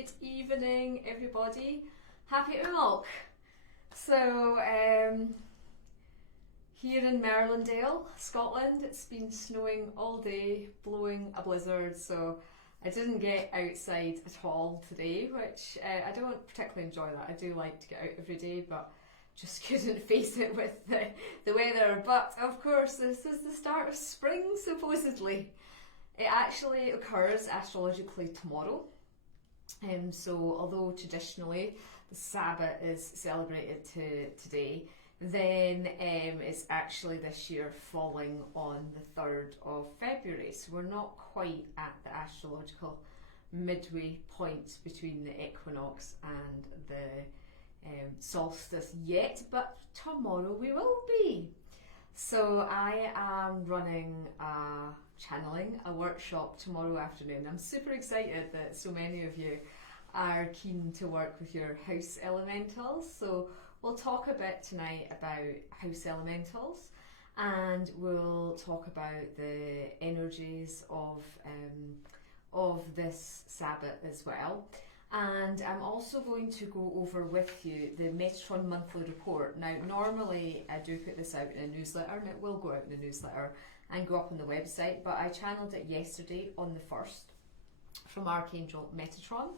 Good evening, everybody. Happy Imbolc. So, here in Merlindale, Scotland, it's been snowing all day, blowing a blizzard, so I didn't get outside at all today, which I don't particularly enjoy that. I do like to get out every day, but just couldn't face it with the weather. But of course, this is the start of spring, supposedly. It actually occurs astrologically tomorrow. So although traditionally the Sabbath is celebrated today, then it's actually this year falling on the 3rd of February. So we're not quite at the astrological midway point between the equinox and the solstice yet, but tomorrow we will be. So I am running a workshop tomorrow afternoon. I'm super excited that so many of you are keen to work with your house elementals. So we'll talk a bit tonight about house elementals, and we'll talk about the energies of this Sabbath as well. And I'm also going to go over with you the Metatron monthly report. Now, normally I do put this out in a newsletter, and it will go out in a newsletter and go up on the website, but I channeled it yesterday on the 1st from Archangel Metatron.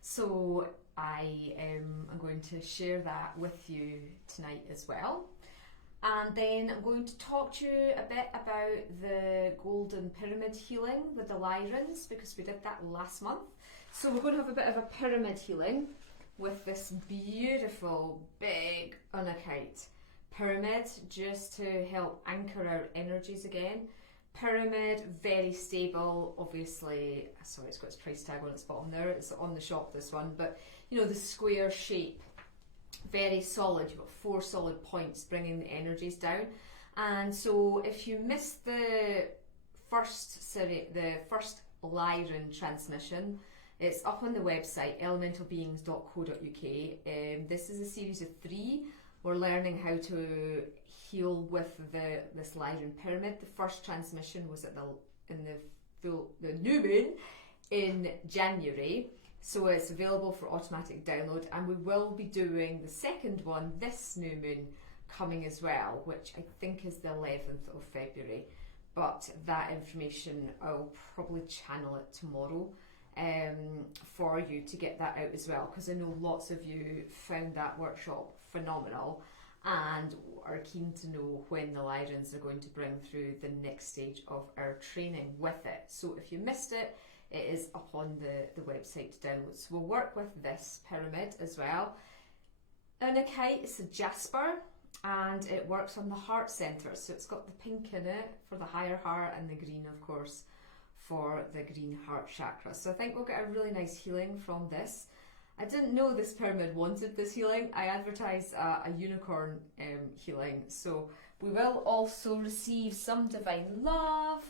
So I am going to share that with you tonight as well. And then I'm going to talk to you a bit about the golden pyramid healing with the Lyrans, because we did that last month. So we're going to have a bit of a pyramid healing with this beautiful big Unakite pyramid, just to help anchor our energies again. Pyramid, very stable, obviously. Sorry, it's got its price tag on its bottom there. It's on the shop, this one. But, you know, the square shape, very solid. You've got 4 solid points bringing the energies down. And so if you missed the first Lyran transmission, it's up on the website, elementalbeings.co.uk. This is a series of 3. We're learning how to heal with this Lyran pyramid. The first transmission was in the new moon in January, so it's available for automatic download, and we will be doing the second one this new moon coming as well, which I think is the 11th of February. But that information, I'll probably channel it tomorrow for you to get that out as well, because I know lots of you found that workshop phenomenal and are keen to know when the Lyrans are going to bring through the next stage of our training with it. So if you missed it, it is up on the website to download. So we'll work with this pyramid as well. Unakite is a jasper, and it works on the heart center. So it's got the pink in it for the higher heart, and the green, of course, for the green heart chakra. So I think we'll get a really nice healing from this. I didn't know this pyramid wanted this healing. I advertised a unicorn healing. So we will also receive some divine love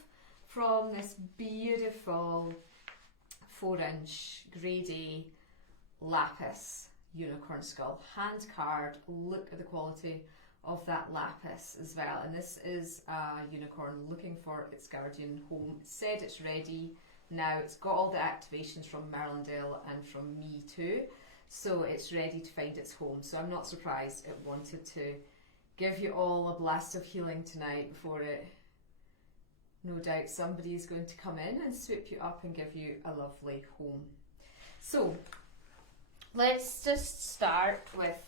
from this beautiful 4-inch grade A lapis unicorn skull. Hand carved. Look at the quality of that lapis as well. And this is a unicorn looking for its guardian home. It said it's ready. Now it's got all the activations from Merlindale and from me too, so it's ready to find its home. So I'm not surprised it wanted to give you all a blast of healing tonight before it. No doubt somebody is going to come in and swoop you up and give you a lovely home. So let's just start with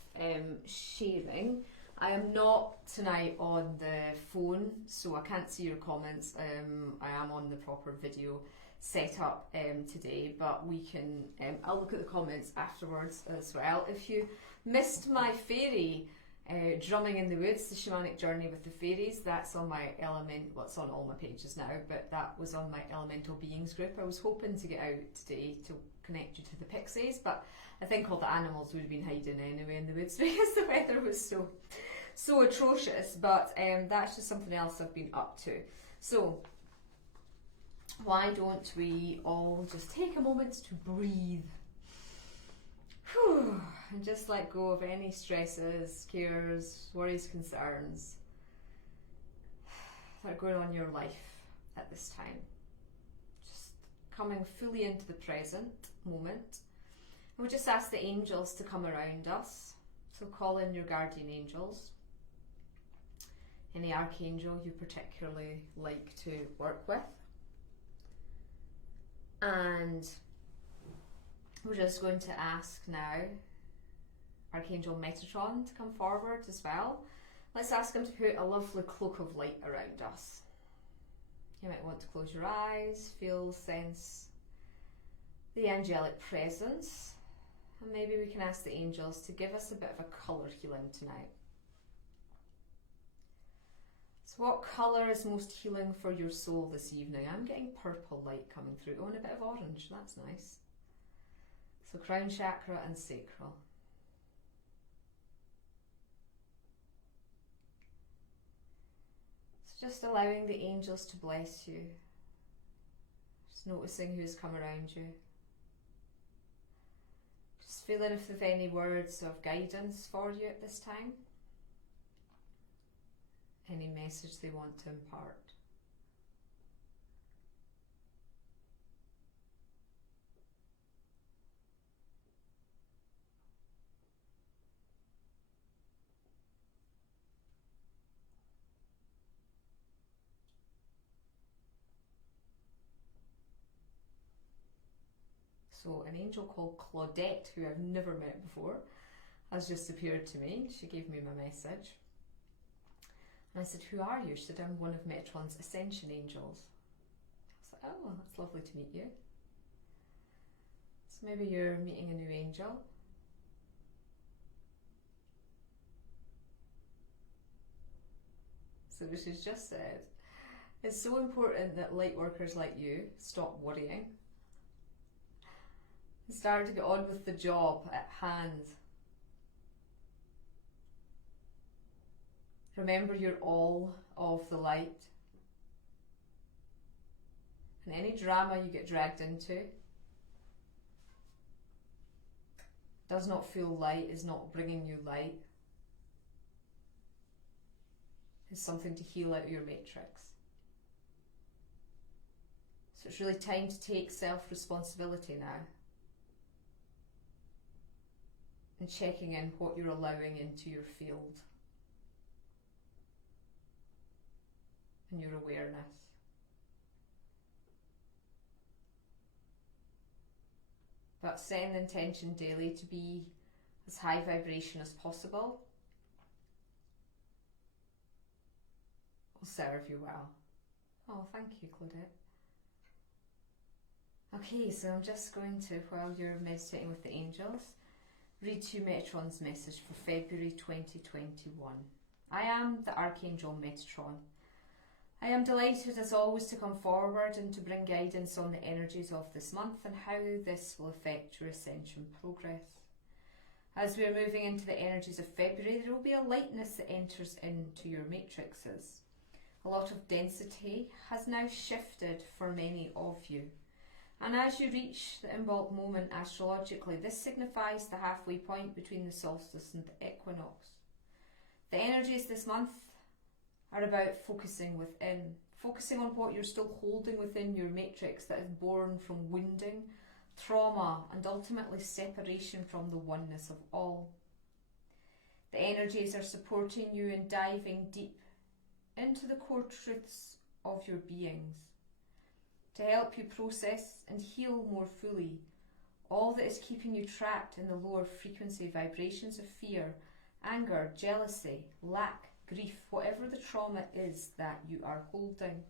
sharing. I am not tonight on the phone, so I can't see your comments. I am on the proper video set up today, but we can I'll look at the comments afterwards as well. If you missed my fairy drumming in the woods, the shamanic journey with the fairies, that's on my it's on all my pages now, but that was on my elemental beings group. I was hoping to get out today to connect you to the pixies, but I think all the animals would have been hiding anyway in the woods because the weather was so atrocious. But that's just something else I've been up to. So why don't we all just take a moment to breathe, and just let go of any stresses, cares, worries, concerns that are going on in your life at this time. Just coming fully into the present moment We'll just ask the angels to come around us. So call in your guardian angels, any archangel you particularly like to work with. And we're just going to ask now Archangel Metatron to come forward as well. Let's ask him to put a lovely cloak of light around us. You might want to close your eyes, feel, sense the angelic presence, and maybe we can ask the angels to give us a bit of a colour healing tonight. So what colour is most healing for your soul this evening? I'm getting purple light coming through. Oh, and a bit of orange, that's nice. So crown chakra and sacral. So just allowing the angels to bless you. Just noticing who's come around you. Just feeling if there's any words of guidance for you at this time. Any message they want to impart. So an angel called Claudette, who I've never met before, has just appeared to me. She gave me my message. And I said, who are you? She said, I'm one of Metatron's Ascension Angels. I was like, oh, that's lovely to meet you. So maybe you're meeting a new angel. So she's just said, it's so important that light workers like you stop worrying and start to get on with the job at hand. Remember, you're all of the light. And any drama you get dragged into does not feel light, is not bringing you light. It's something to heal out of your matrix. So it's really time to take self-responsibility now. And checking in what you're allowing into your field. And your awareness. But setting the intention daily to be as high vibration as possible will serve you well. Oh, thank you, Claudette. Okay, so I'm just going to, while you're meditating with the angels, read you Metatron's message for February 2021. I am the Archangel Metatron. I am delighted as always to come forward and to bring guidance on the energies of this month and how this will affect your ascension progress. As we are moving into the energies of February, there will be a lightness that enters into your matrices. A lot of density has now shifted for many of you. And as you reach the Imbolc moment astrologically, this signifies the halfway point between the solstice and the equinox. The energies this month are about focusing within, focusing on what you're still holding within your matrix that is born from wounding, trauma, and ultimately separation from the oneness of all. The energies are supporting you in diving deep into the core truths of your beings to help you process and heal more fully all that is keeping you trapped in the lower frequency vibrations of fear, anger, jealousy, lack, grief, whatever the trauma is that you are holding.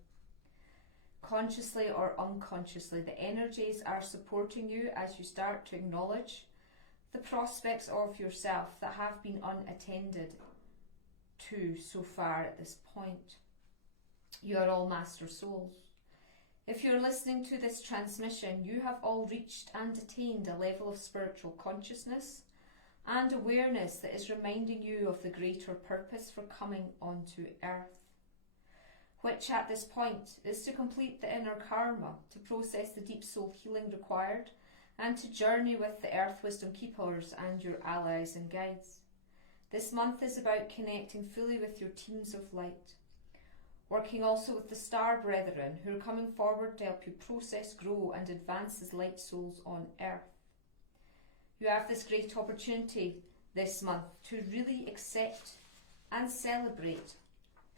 Consciously or unconsciously, the energies are supporting you as you start to acknowledge the prospects of yourself that have been unattended to so far at this point. You are all master souls. If you're listening to this transmission, you have all reached and attained a level of spiritual consciousness and awareness that is reminding you of the greater purpose for coming onto earth, which at this point is to complete the inner karma, to process the deep soul healing required, and to journey with the earth wisdom keepers and your allies and guides. This month is about connecting fully with your teams of light, working also with the star brethren who are coming forward to help you process, grow and advance as light souls on earth. You have this great opportunity this month to really accept and celebrate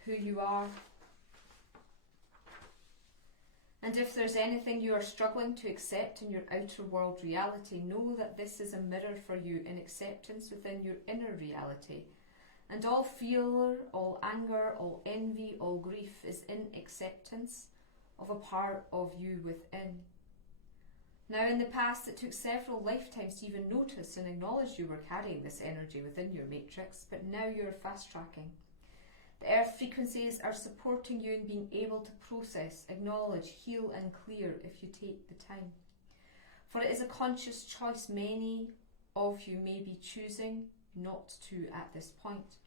who you are. And if there's anything you are struggling to accept in your outer world reality, know that this is a mirror for you in acceptance within your inner reality. And all fear, all anger, all envy, all grief is in acceptance of a part of you within. Now, in the past, it took several lifetimes to even notice and acknowledge you were carrying this energy within your matrix, but now you're fast-tracking. The earth frequencies are supporting you in being able to process, acknowledge, heal and clear if you take the time. For it is a conscious choice many of you may be choosing not to at this point.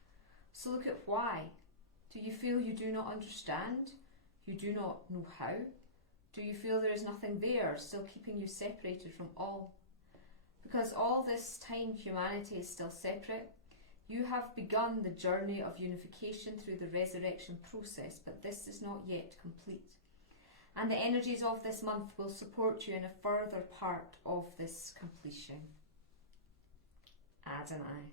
So look at why. Do you feel you do not understand? You do not know how? Do you feel there is nothing there, still keeping you separated from all? Because all this time humanity is still separate, you have begun the journey of unification through the resurrection process, but this is not yet complete. And the energies of this month will support you in a further part of this completion. Adonai.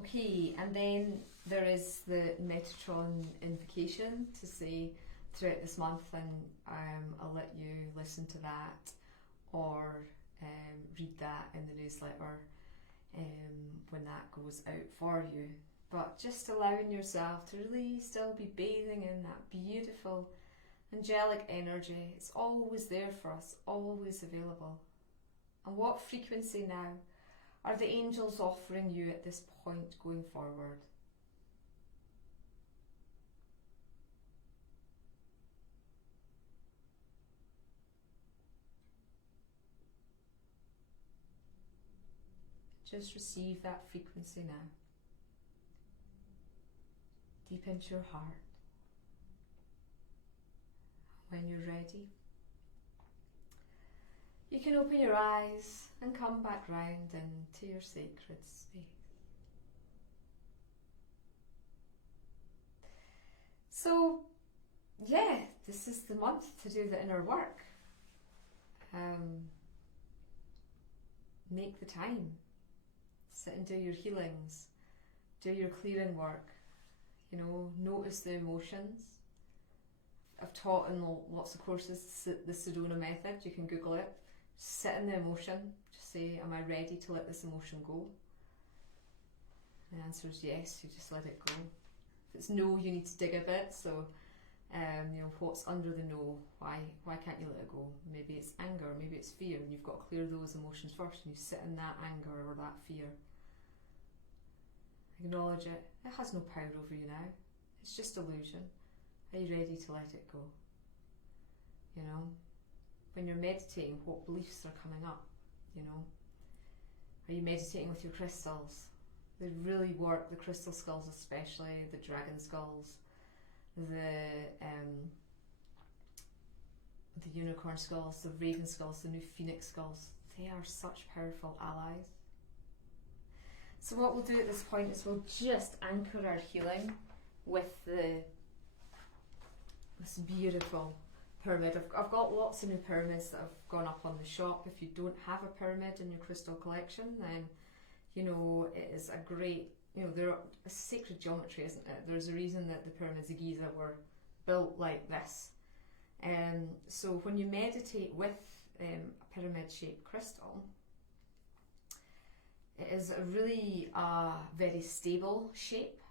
Okay, and then there is the Metatron invocation to say throughout this month, and I'll let you listen to that or read that in the newsletter when that goes out for you. But just allowing yourself to really still be bathing in that beautiful angelic energy. It's always there for us, always available. And what frequency now are the angels offering you at this point going forward? Just receive that frequency now. Deep into your heart. When you're ready, you can open your eyes and come back round into your sacred space. So, yeah, this is the month to do the inner work. Make the time. Sit and do your healings. Do your clearing work. You know, notice the emotions. I've taught in lots of courses the Sedona method. You can Google it. Sit in the emotion. Just say, am I ready to let this emotion go? The answer is yes, you just let it go. If it's no, you need to dig a bit. So, you know, what's under the no? Why can't you let it go? Maybe it's anger, maybe it's fear, and you've got to clear those emotions first, and you sit in that anger or that fear. Acknowledge it. It has no power over you now. It's just illusion. Are you ready to let it go? You know, when you're meditating, what beliefs are coming up? You know, are you meditating with your crystals? They really work. The crystal skulls, especially the dragon skulls, the unicorn skulls, the raven skulls, the new phoenix skulls. They are such powerful allies. So what we'll do at this point is we'll just anchor our healing with this beautiful pyramid. I've got lots of new pyramids that have gone up on the shop. If you don't have a pyramid in your crystal collection, then you know it is a great, you know, they're a sacred geometry, isn't it? There's a reason that the pyramids of Giza were built like this. So when you meditate with a pyramid shaped crystal, it is a really very stable shape,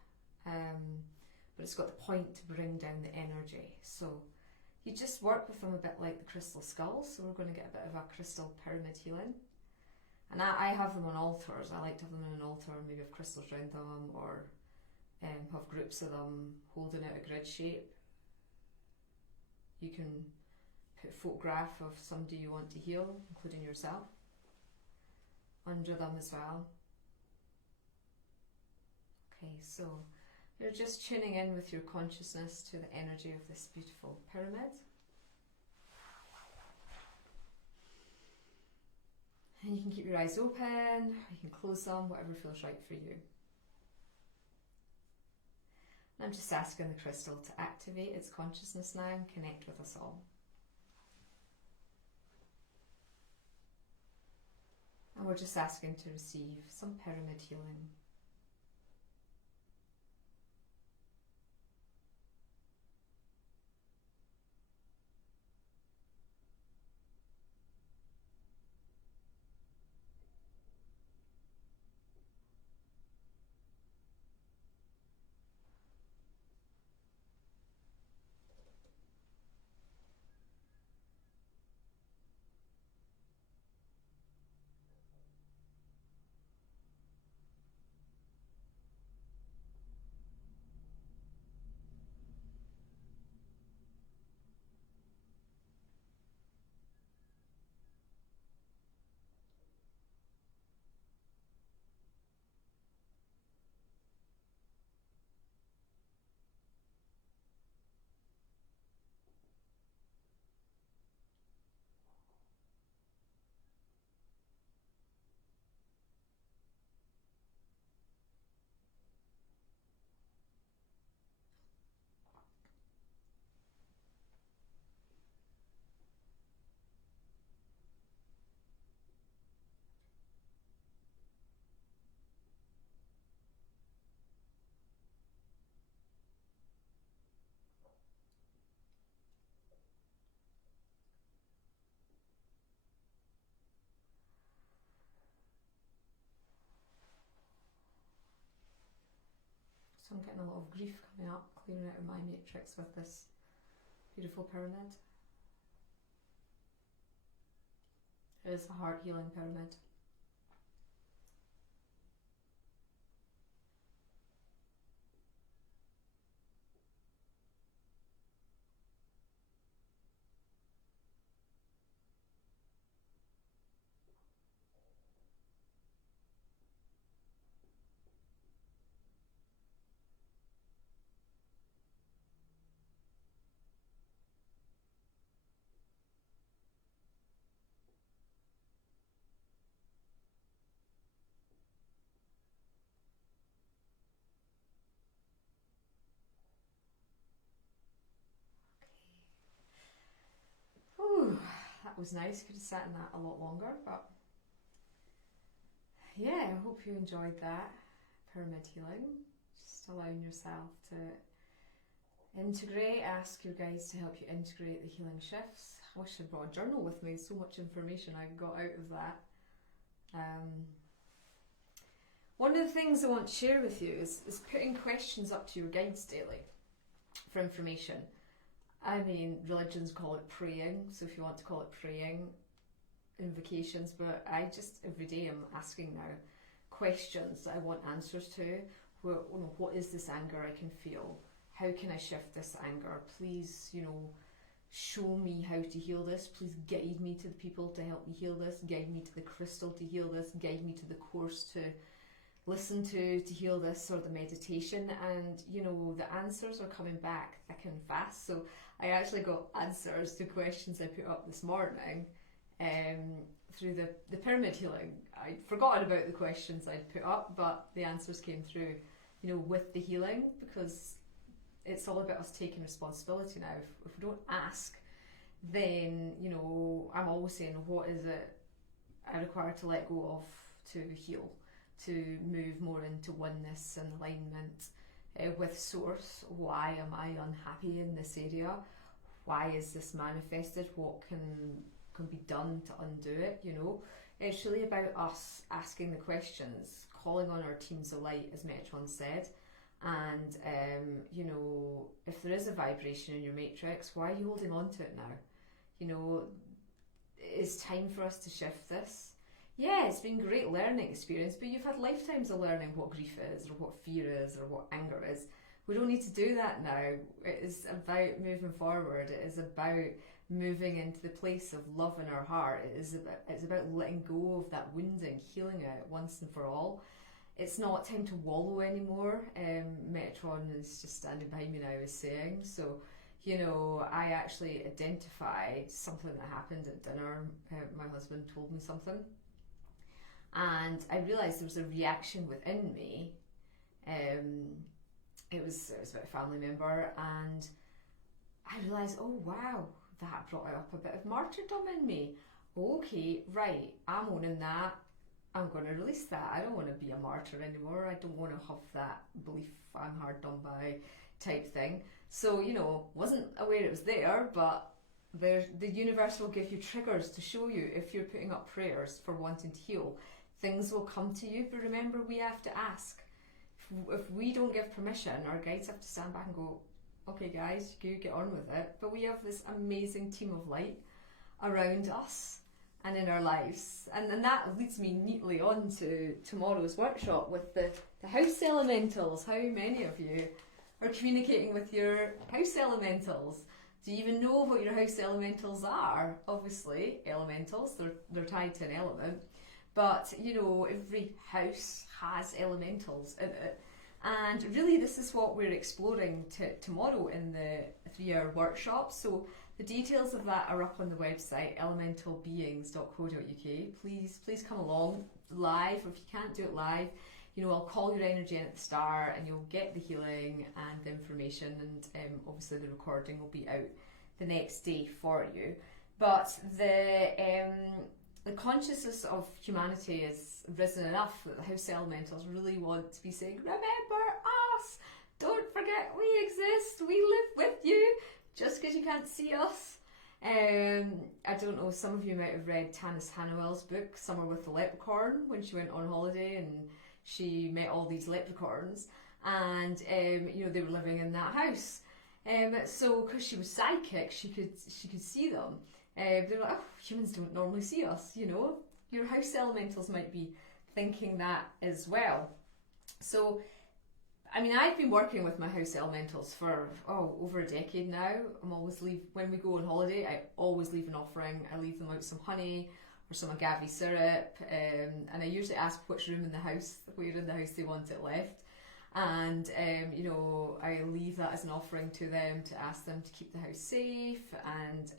but it's got the point to bring down the energy. So you just work with them a bit like the crystal skulls. So we're going to get a bit of a crystal pyramid healing. And I have them on altars. I like to have them in an altar, maybe have crystals around them, or have groups of them holding out a grid shape. You can put a photograph of somebody you want to heal, including yourself, under them as well. Okay, so you're just tuning in with your consciousness to the energy of this beautiful pyramid. And you can keep your eyes open, you can close them, whatever feels right for you. And I'm just asking the crystal to activate its consciousness now and connect with us all. And we're just asking to receive some pyramid healing. So I'm getting a lot of grief coming up, clearing out of my matrix with this beautiful pyramid. It is a heart healing pyramid. Ooh, that was nice. Could have sat in that a lot longer, but yeah, I hope you enjoyed that pyramid healing. Just allowing yourself to integrate, ask your guides to help you integrate the healing shifts. I wish I brought a journal with me, so much information I got out of that. One of the things I want to share with you is putting questions up to your guides daily for information. I mean, religions call it praying, so if you want to call it praying, invocations, but I just every day I'm asking now questions that I want answers to. What is this anger I can feel? How can I shift this anger? Please, show me how to heal this. Please guide me to the people to help me heal this. Guide me to the crystal to heal this. Guide me to the course to listen to heal this, or the meditation. And the answers are coming back thick and fast. So I actually got answers to questions I put up this morning through the pyramid healing. I'd forgotten about the questions I'd put up, but the answers came through, with the healing, because it's all about us taking responsibility now. If we don't ask, then, I'm always saying, what is it I require to let go of to heal, to move more into oneness and alignment with Source? Why am I unhappy in this area? Why is this manifested? What can be done to undo it? It's really about us asking the questions, calling on our teams of light, as Metron said. And if there is a vibration in your matrix, why are you holding on to it now? It's time for us to shift this. Yeah, it's been a great learning experience, but you've had lifetimes of learning what grief is, or what fear is, or what anger is. We don't need to do that now. It is about moving forward. It is about moving into the place of love in our heart. It's about letting go of that wounding, healing it once and for all. It's not time to wallow anymore. Metron is just standing behind me now, is saying. So, I actually identified something that happened at dinner. My husband told me something, and I realised there was a reaction within me. It was about a family member, and I realised, oh wow, that brought up a bit of martyrdom in me. Okay, right, I'm owning that. I'm going to release that. I don't want to be a martyr anymore. I don't want to have that belief I'm hard done by type thing. So, you know, wasn't aware it was there, but the universe will give you triggers to show you if you're putting up prayers for wanting to heal. Things will come to you, but remember, we have to ask. If we don't give permission, our guides have to stand back and go, okay guys, you get on with it. But we have this amazing team of light around us and in our lives. And that leads me neatly on to tomorrow's workshop with the house elementals. How many of you are communicating with your house elementals? Do you even know what your house elementals are? Obviously, elementals, they're tied to an element. But, you know, every house has elementals in it. And really, this is what we're exploring tomorrow in the 3-hour workshop. So the details of that are up on the website, elementalbeings.co.uk. Please come along live, or if you can't do it live, you know, I'll call your energy in at the start and you'll get the healing and the information, and obviously the recording will be out the next day for you. But the consciousness of humanity is risen enough that the house elementals really want to be saying, remember us, don't forget we exist, we live with you, just because you can't see us. I don't know, some of you might have read Tanis Hanwell's book, Summer with the Leprechaun, when she went on holiday and she met all these leprechauns, and you know, they were living in that house. So because she was psychic, she could see them. They're like, oh, humans don't normally see us, you know. Your house elementals might be thinking that as well. So, I mean, I've been working with my house elementals for over a decade now. When we go on holiday, I always leave an offering. I leave them out some honey or some agave syrup, and I usually ask which room in the house, where in the house they want it left. And you know, I leave that as an offering to them to ask them to keep the house safe and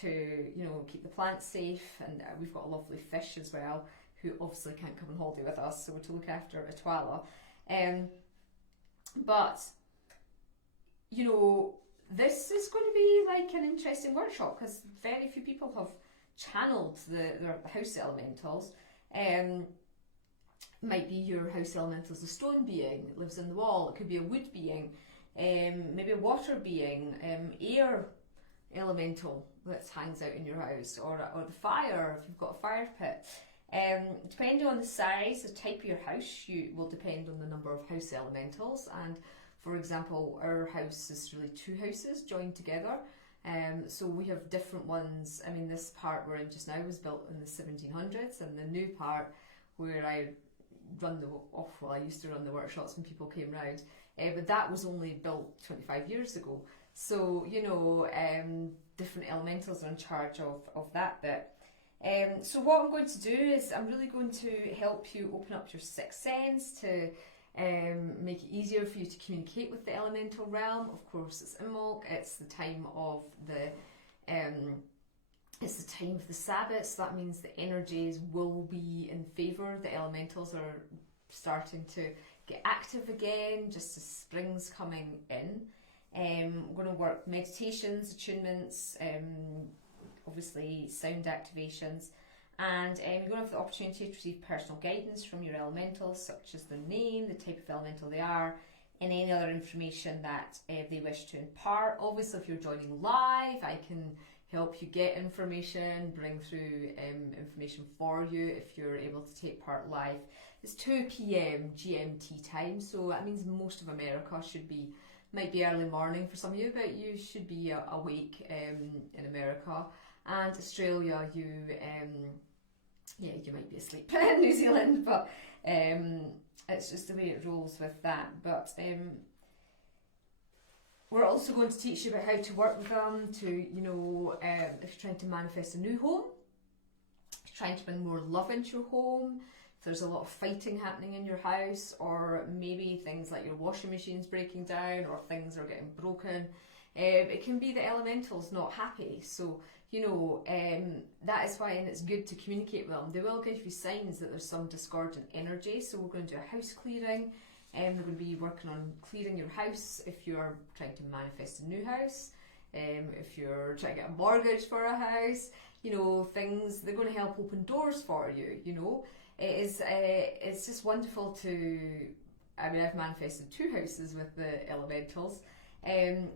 to, you know, keep the plants safe. And we've got a lovely fish as well, who obviously can't come on holiday with us, so we're to look after Atwala. But you know, this is going to be like an interesting workshop because very few people have channeled their house elementals. Might be your house elementals a stone being that lives in the wall. It could be a wood being, maybe a water being, air elemental that hangs out in your house, or the fire if you've got a fire pit. Depending on the size, the type of your house, you will depend on the number of house elementals. And for example, our house is really 2 houses joined together. So we have different ones. I mean, this part we're in just now was built in the 1700s, and the new part where I used to run the workshops when people came round, but that was only built 25 years ago. So, you know, different elementals are in charge of that bit. So what I'm going to do is I'm really going to help you open up your 6th sense to make it easier for you to communicate with the elemental realm. Of course, it's Imbolc. It's the time of the Sabbath, so that means the energies will be in favour. The elementals are starting to get active again, just as spring's coming in. I'm going to work meditations, attunements, obviously sound activations, and you're going to have the opportunity to receive personal guidance from your elementals, such as the name, the type of elemental they are, and any other information that they wish to impart. Obviously, if you're joining live, I can help you get information, bring through information for you if you're able to take part live. It's 2 p.m. GMT time, so that means most of America might be early morning for some of you, but you should be awake in America. And Australia, you might be asleep in New Zealand, but it's just the way it rolls with that. But we're also going to teach you about how to work with them to, you know, if you're trying to manifest a new home, if you're trying to bring more love into your home, if there's a lot of fighting happening in your house, or maybe things like your washing machine's breaking down or things are getting broken. It can be the elementals not happy. So, you know, that is why, and it's good to communicate with them. They will give you signs that there's some discordant energy. So we're going to do a house clearing. We're going to be working on clearing your house if you're trying to manifest a new house. if you're trying to get a mortgage for a house, you know, things, they're going to help open doors for you, you know. It's just wonderful to, I mean, I've manifested 2 houses with the elementals,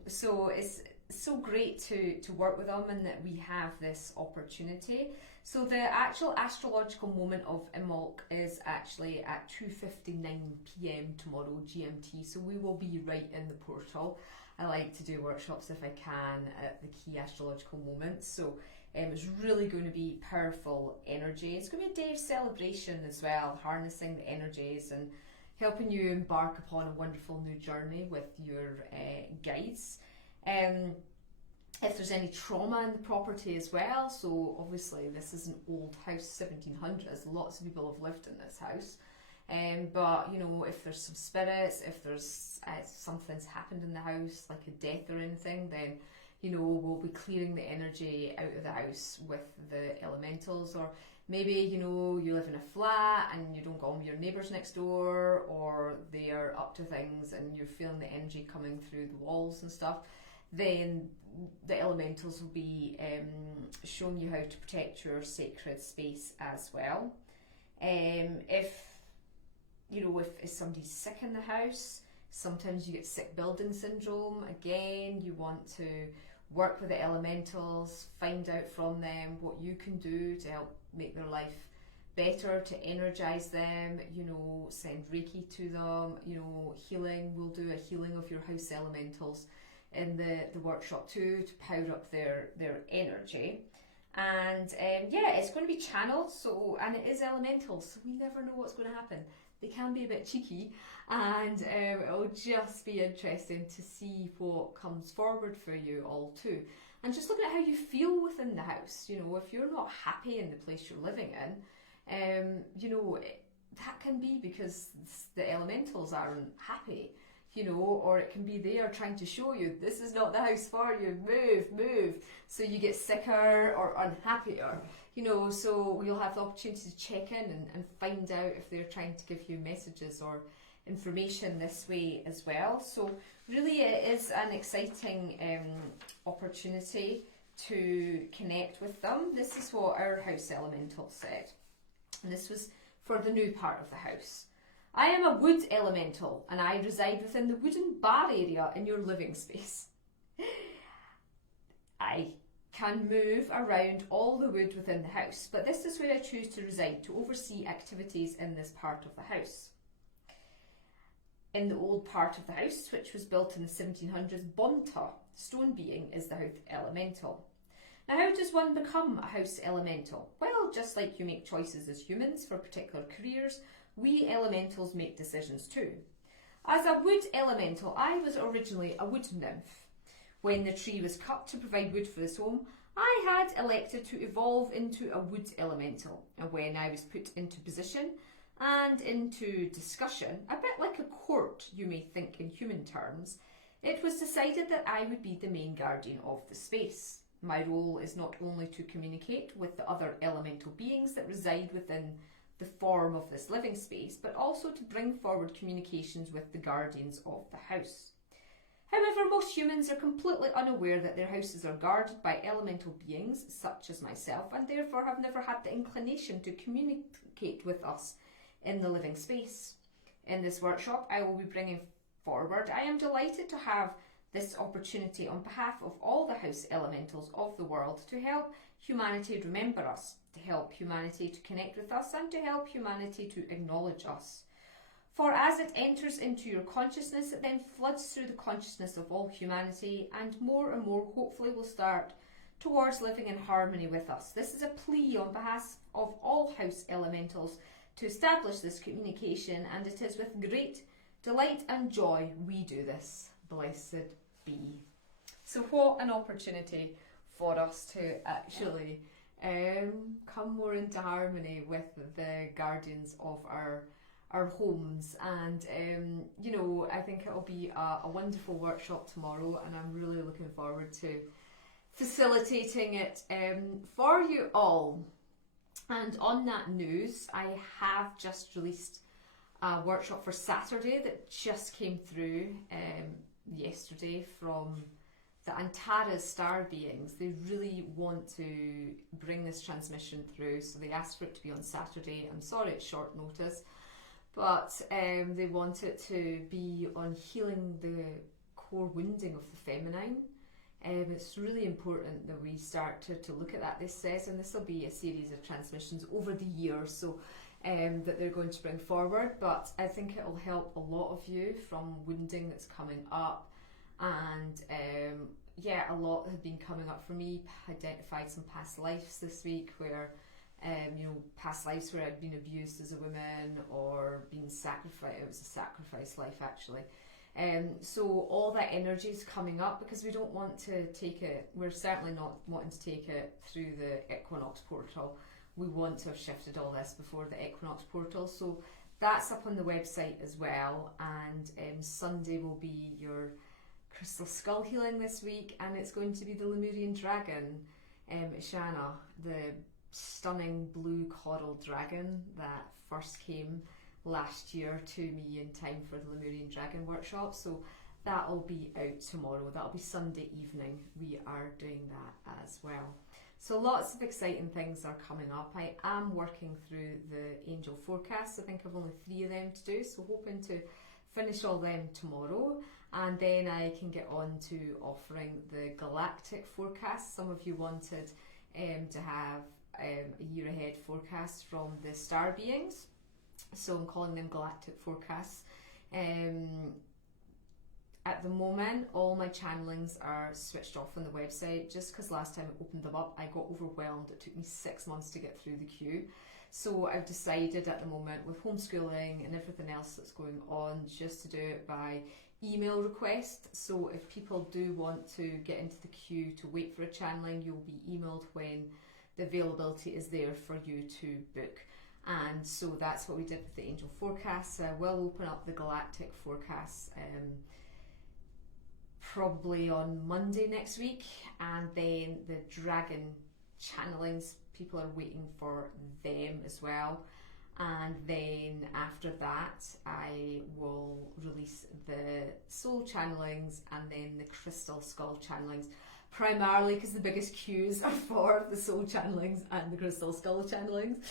so it's so great to work with them and that we have this opportunity. So the actual astrological moment of Imbolc is actually at 2:59 p.m. tomorrow GMT, so we will be right in the portal. I like to do workshops if I can at the key astrological moments, so it's really going to be powerful energy. It's going to be a day of celebration as well, harnessing the energies and helping you embark upon a wonderful new journey with your guides. If there's any trauma in the property as well, so obviously this is an old house, 1700s, lots of people have lived in this house, but you know, if there's some spirits, if there's something's happened in the house, like a death or anything, then you know, we'll be clearing the energy out of the house with the elementals. Or maybe, you know, you live in a flat and you don't get on with your neighbours next door, or they are up to things and you're feeling the energy coming through the walls and stuff, then the elementals will be showing you how to protect your sacred space as well. If you know, if somebody's sick in the house, sometimes you get sick building syndrome. Again, you want to work with the elementals, find out from them what you can do to help make their life better, to energize them, you know, send Reiki to them, you know, healing. We'll do a healing of your house elementals in the workshop too, to power up their energy. And yeah, it's going to be channeled, so, and it is elementals, so we never know what's going to happen. They can be a bit cheeky, and it'll just be interesting to see what comes forward for you all too. And just looking at how you feel within the house, you know, if you're not happy in the place you're living in, you know, that can be because the elementals aren't happy, you know, or it can be they are trying to show you this is not the house for you, move, so you get sicker or unhappier, you know. So you'll have the opportunity to check in and find out if they're trying to give you messages or information this way as well. So really it is an exciting opportunity to connect with them. This is what our house elemental said, and this was for the new part of the house. I am a wood elemental and I reside within the wooden bar area in your living space. I can move around all the wood within the house, but this is where I choose to reside to oversee activities in this part of the house. In the old part of the house, which was built in the 1700s, Bonta, stone being, is the house elemental. Now, how does one become a house elemental? Well, just like you make choices as humans for particular careers, we elementals make decisions too. As a wood elemental, I was originally a wood nymph. When the tree was cut to provide wood for this home, I had elected to evolve into a wood elemental. And when I was put into position and into discussion, a bit like a court you may think in human terms, it was decided that I would be the main guardian of the space. My role is not only to communicate with the other elemental beings that reside within the form of this living space, but also to bring forward communications with the guardians of the house. However, most humans are completely unaware that their houses are guarded by elemental beings such as myself, and therefore have never had the inclination to communicate with us in the living space. In this workshop I will be bringing forward, I am delighted to have this opportunity on behalf of all the house elementals of the world to help humanity remember us, to help humanity to connect with us, and to help humanity to acknowledge us. For as it enters into your consciousness, it then floods through the consciousness of all humanity, and more hopefully will start towards living in harmony with us. This is a plea on behalf of all house elementals to establish this communication, and it is with great delight and joy we do this. Blessed be. So what an opportunity for us to actually come more into harmony with the guardians of our homes. And you know, I think it'll be a wonderful workshop tomorrow, and I'm really looking forward to facilitating it for you all. And on that news, I have just released a workshop for Saturday that just came through yesterday from the Antares star beings, they really want to bring this transmission through, so they asked for it to be on Saturday. I'm sorry it's short notice, but they want it to be on healing the core wounding of the feminine. It's really important that we start to look at that, this says, and this will be a series of transmissions over the year, so that they're going to bring forward, but I think it will help a lot of you from wounding that's coming up. And yeah, a lot have been coming up for me. Identified some past lives this week where, you know, past lives where I'd been abused as a woman or been sacrificed. It was a sacrifice life actually. So all that energy is coming up because we don't want to take it, we're certainly not wanting to take it through the equinox portal. We want to have shifted all this before the equinox portal. So that's up on the website as well. And Sunday will be your crystal skull healing this week, and it's going to be the Lemurian dragon, Ishana, the stunning blue coral dragon that first came last year to me in time for the Lemurian dragon workshop. So that will be out tomorrow. That'll be Sunday evening. We are doing that as well. So lots of exciting things are coming up. I am working through the angel forecasts. I think I've only 3 of them to do, so hoping to finish all them tomorrow, and then I can get on to offering the galactic forecast. Some of you wanted to have a year ahead forecast from the star beings, so I'm calling them galactic forecasts. At the moment, all my channelings are switched off on the website, just because last time I opened them up I got overwhelmed. It took me 6 months to get through the queue. So I've decided at the moment, with homeschooling and everything else that's going on, just to do it by email request. So if people do want to get into the queue to wait for a channeling, you'll be emailed when the availability is there for you to book. And so that's what we did with the angel forecasts. I will open up the galactic forecasts probably on Monday next week, and then the dragon channelings, people are waiting for them as well. And then after that I will release the soul channelings and then the crystal skull channelings, primarily because the biggest queues are for the soul channelings and the crystal skull channelings,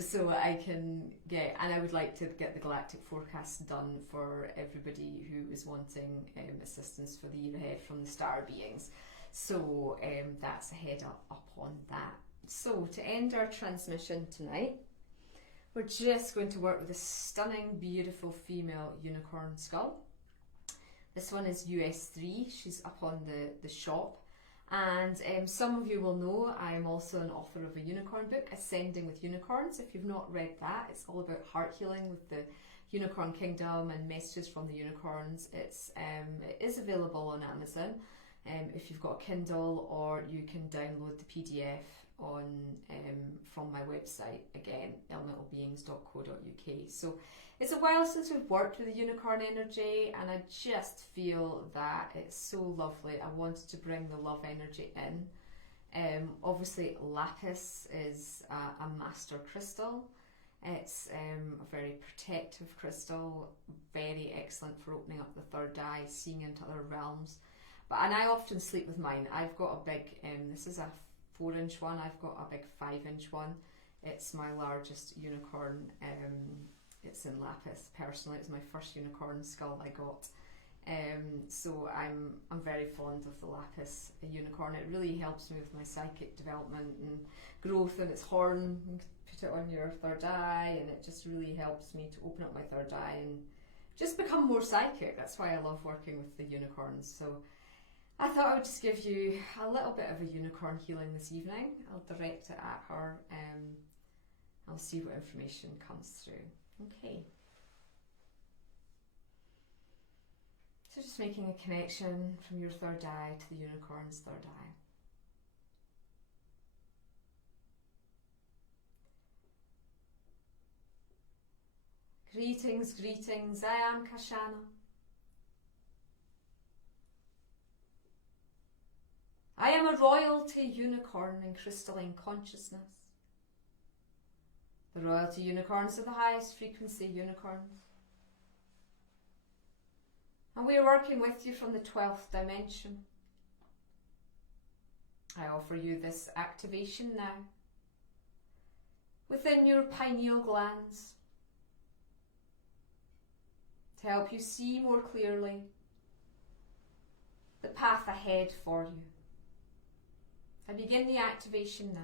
so I can get, and I would like to get the galactic forecast done for everybody who is wanting assistance for the year ahead from the star beings. So that's a head up on that. So to end our transmission tonight, we're just going to work with a stunning, beautiful female unicorn skull. This one is US3. She's up on the shop. And some of you will know I'm also an author of a unicorn book, Ascending with Unicorns. If you've not read that, it's all about heart healing with the unicorn kingdom and messages from the unicorns. It is available on Amazon if you've got a Kindle, or you can download the PDF on from my website, again, elementalbeings.co.uk. So it's a while since we've worked with the unicorn energy, and I just feel that it's so lovely. I wanted to bring the love energy in. Obviously lapis is a master crystal. It's a very protective crystal, very excellent for opening up the third eye, seeing into other realms. And I often sleep with mine. I've got a big, this is a 4-inch one, I've got a big 5-inch one. It's my largest unicorn. It's in lapis. Personally, it's my first unicorn skull I got. So I'm very fond of the lapis unicorn. It really helps me with my psychic development and growth, and its horn, you can put it on your third eye, and it just really helps me to open up my third eye and just become more psychic. That's why I love working with the unicorns. So I thought I would just give you a little bit of a unicorn healing this evening. I'll direct it at her. I'll see what information comes through. Okay. So just making a connection from your third eye to the unicorn's third eye. Greetings, greetings. I am Kashana. I am a royalty unicorn in crystalline consciousness. The royalty unicorns are the highest frequency unicorns. And we are working with you from the 12th dimension. I offer you this activation now within your pineal glands to help you see more clearly the path ahead for you. I begin the activation now.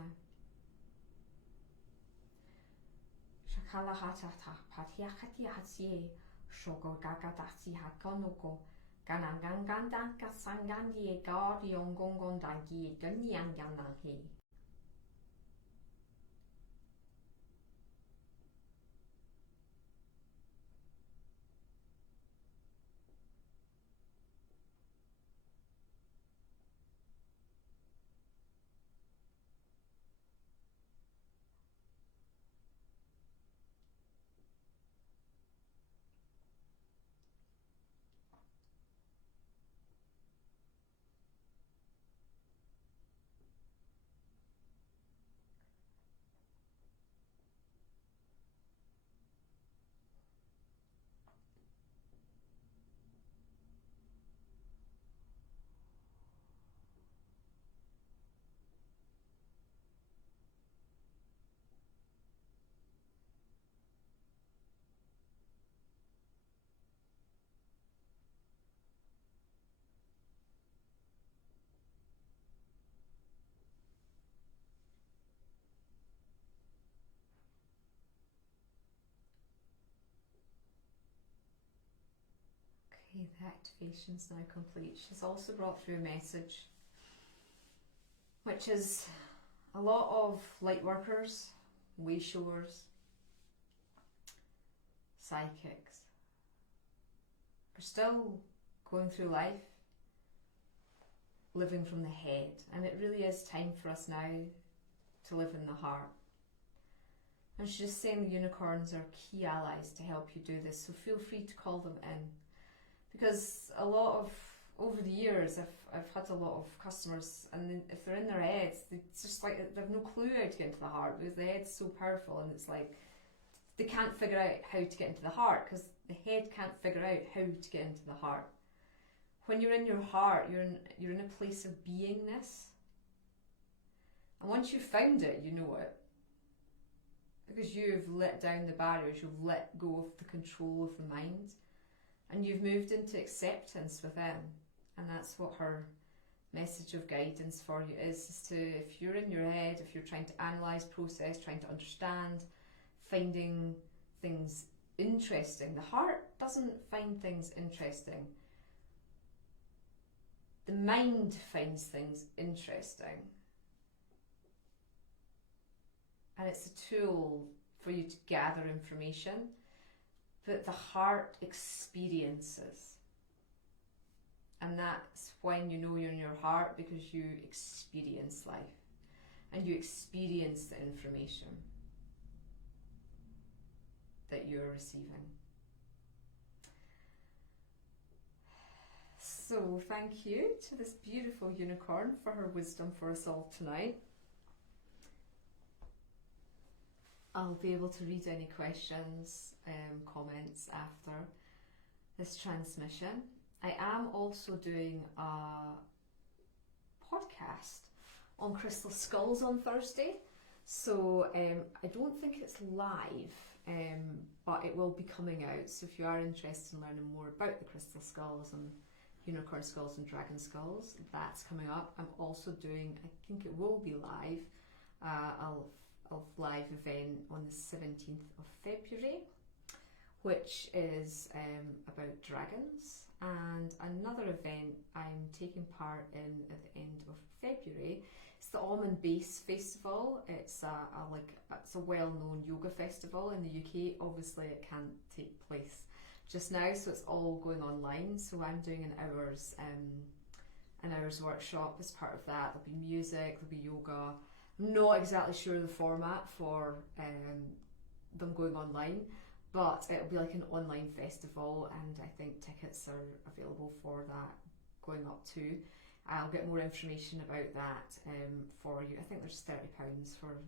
Okay, the activation is now complete. She's also brought through a message, which is a lot of light workers, way showers, psychics are still going through life living from the head, and it really is time for us now to live in the heart. And she's just saying the unicorns are key allies to help you do this, so feel free to call them in. Because a lot of, over the years, I've had a lot of customers, and if they're in their heads, it's just like they have no clue how to get into the heart, because the head's so powerful, and it's like they can't figure out how to get into the heart because the head can't figure out how to get into the heart. When you're in your heart, you're in a place of beingness, and once you've found it, you know it, because you've let down the barriers, you've let go of the control of the mind, and you've moved into acceptance within. And that's what her message of guidance for you is to, if you're in your head, if you're trying to analyse, process, trying to understand, finding things interesting. The heart doesn't find things interesting. The mind finds things interesting. And it's a tool for you to gather information, but the heart experiences. And that's when you know you're in your heart, because you experience life and you experience the information that you're receiving. So thank you to this beautiful unicorn for her wisdom for us all tonight. I'll be able to read any questions, comments after this transmission. I am also doing a podcast on crystal skulls on Thursday, so I don't think it's live, but it will be coming out. So if you are interested in learning more about the crystal skulls and unicorn skulls and dragon skulls, that's coming up. I'm also doing, I think it will be live, a live event on the 17th of February, which is about dragons, and another event I'm taking part in at the end of February. It's the Almond Base Festival. It's a well-known yoga festival in the UK. Obviously it can't take place just now, so it's all going online. So I'm doing an hour's workshop as part of that. There'll be music, there'll be yoga. I'm not exactly sure of the format for them going online, but it'll be like an online festival, and I think tickets are available for that going up too. I'll get more information about that for you. I think there's £30 for,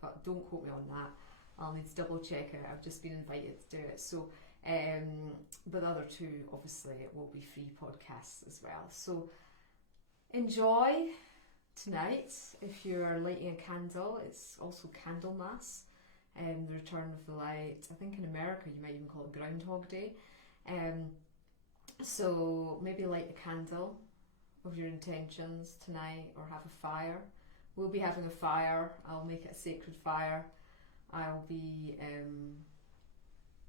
but don't quote me on that. I'll need to double check it. I've just been invited to do it. So, but the other two, obviously, it will be free podcasts as well. So enjoy tonight. If you are lighting a candle, it's also Candlemas, the return of the light. I think in America you might even call it Groundhog Day. So maybe light a candle of your intentions tonight, or have a fire. We'll be having a fire. I'll make it a sacred fire. I'll be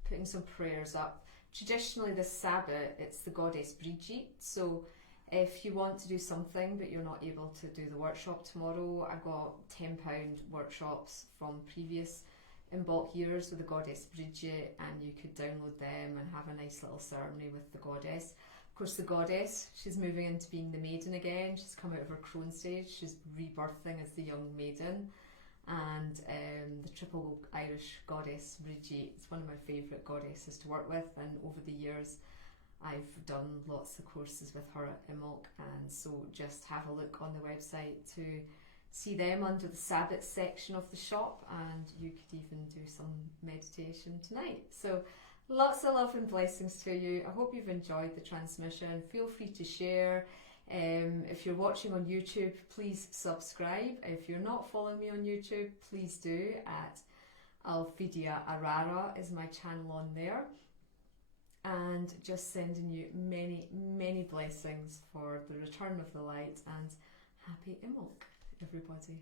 putting some prayers up. Traditionally this Sabbath it's the goddess Brigitte, so if you want to do something but you're not able to do the workshop tomorrow, I've got £10 workshops from previous Imbolc years with the goddess Brigitte, and you could download them and have a nice little ceremony with the goddess. Of course, the goddess, she's moving into being the maiden again. She's come out of her crone stage. She's rebirthing as the young maiden. And the triple Irish goddess Brigitte is one of my favourite goddesses to work with, and over the years I've done lots of courses with her at Imbolc, and so just have a look on the website to see them under the Sabbath section of the shop, and you could even do some meditation tonight. So lots of love and blessings to you. I hope you've enjoyed the transmission. Feel free to share. If you're watching on YouTube, please subscribe. If you're not following me on YouTube, please do. At Alphedia Arara is my channel on there. And just sending you many, many blessings for the return of the light, and happy Imbolc, everybody.